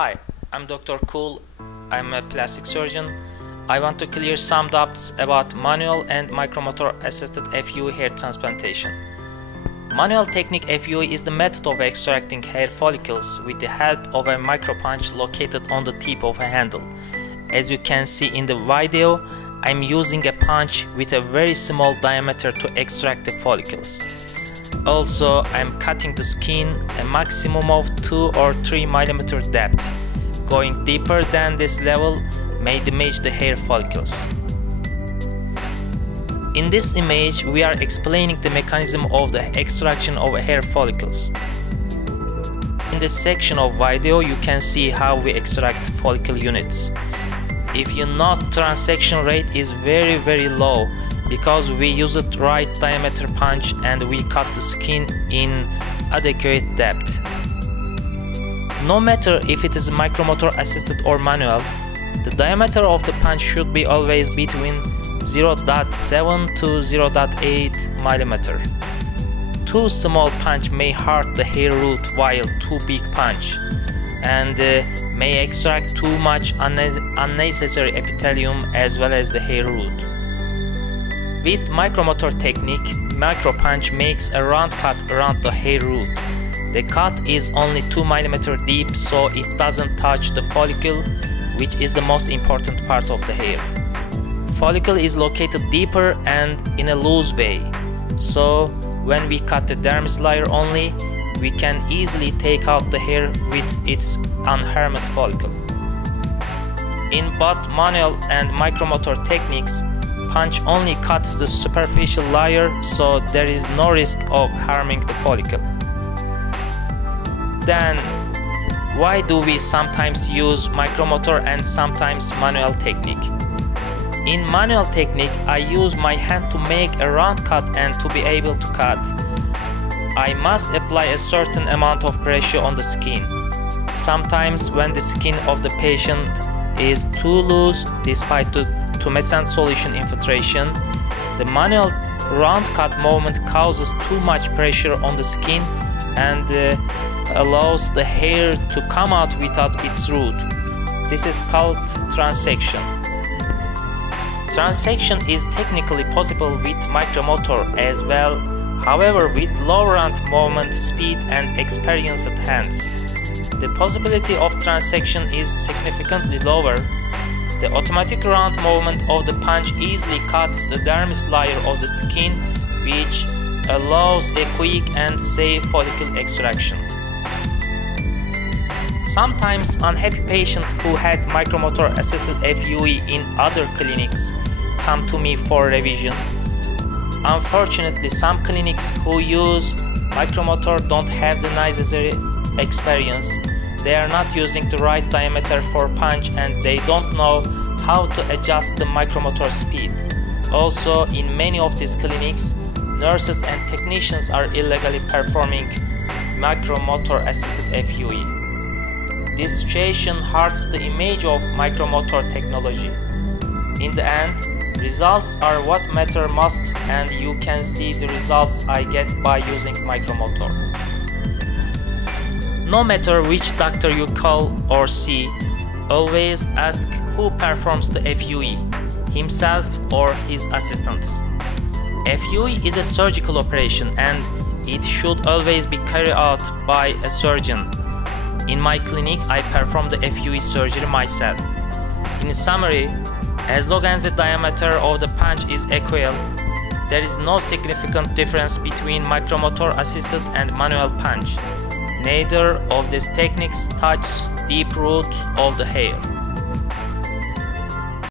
Hi, I'm Dr. KUL. I'm a plastic surgeon. I want to clear some doubts about manual and micromotor assisted FUE hair transplantation. Manual technique FUE is the method of extracting hair follicles with the help of a micropunch located on the tip of a handle. As you can see in the video, I'm using a punch with a very small diameter to extract the follicles. Also, I'm cutting the skin a maximum of 2 or 3 mm depth. Going deeper than this level may damage the hair follicles. In this image, we are explaining the mechanism of the extraction of hair follicles. In this section of video, you can see how we extract follicle units. If you note, transection rate is very low because we use a right diameter punch and we cut the skin in adequate depth. No matter if it is micromotor assisted or manual, the diameter of the punch should be always between 0.7 to 0.8 mm. Too small punch may hurt the hair root, while too big punch and may extract too much unnecessary epithelium as well as the hair root. With micromotor technique, micropunch makes a round cut around the hair root. The cut is only 2 mm deep, so it doesn't touch the follicle, which is the most important part of the hair. Follicle is located deeper and in a loose way, so when we cut the dermis layer only, we can easily take out the hair with its unharmed follicle. In both manual and micromotor techniques, punch only cuts the superficial layer, so there is no risk of harming the follicle. Then, why do we sometimes use micromotor and sometimes manual technique? In manual technique, I use my hand to make a round cut, and to be able to cut, I must apply a certain amount of pressure on the skin. Sometimes when the skin of the patient is too loose despite the tumescent solution infiltration, the manual round cut movement causes too much pressure on the skin and allows the hair to come out without its root. This is called transection. Transection is technically possible with micromotor as well, however with low round movement speed and experienced hands, the possibility of transection is significantly lower. The automatic round movement of the punch easily cuts the dermis layer of the skin, which allows a quick and safe follicle extraction. Sometimes unhappy patients who had micromotor assisted FUE in other clinics come to me for revision. Unfortunately, some clinics who use micromotor don't have the necessary experience. They are not using the right diameter for punch and they don't know how to adjust the micromotor speed. Also, in many of these clinics, nurses and technicians are illegally performing micromotor assisted FUE. This situation hurts the image of micromotor technology. In the end, results are what matter most, and you can see the results I get by using micromotor. No matter which doctor you call or see, always ask who performs the FUE, himself or his assistants. FUE is a surgical operation and it should always be carried out by a surgeon. In my clinic, I perform the FUE surgery myself. In summary, as long as the diameter of the punch is equal, there is no significant difference between micromotor assisted and manual punch. Neither of these techniques touch deep roots of the hair.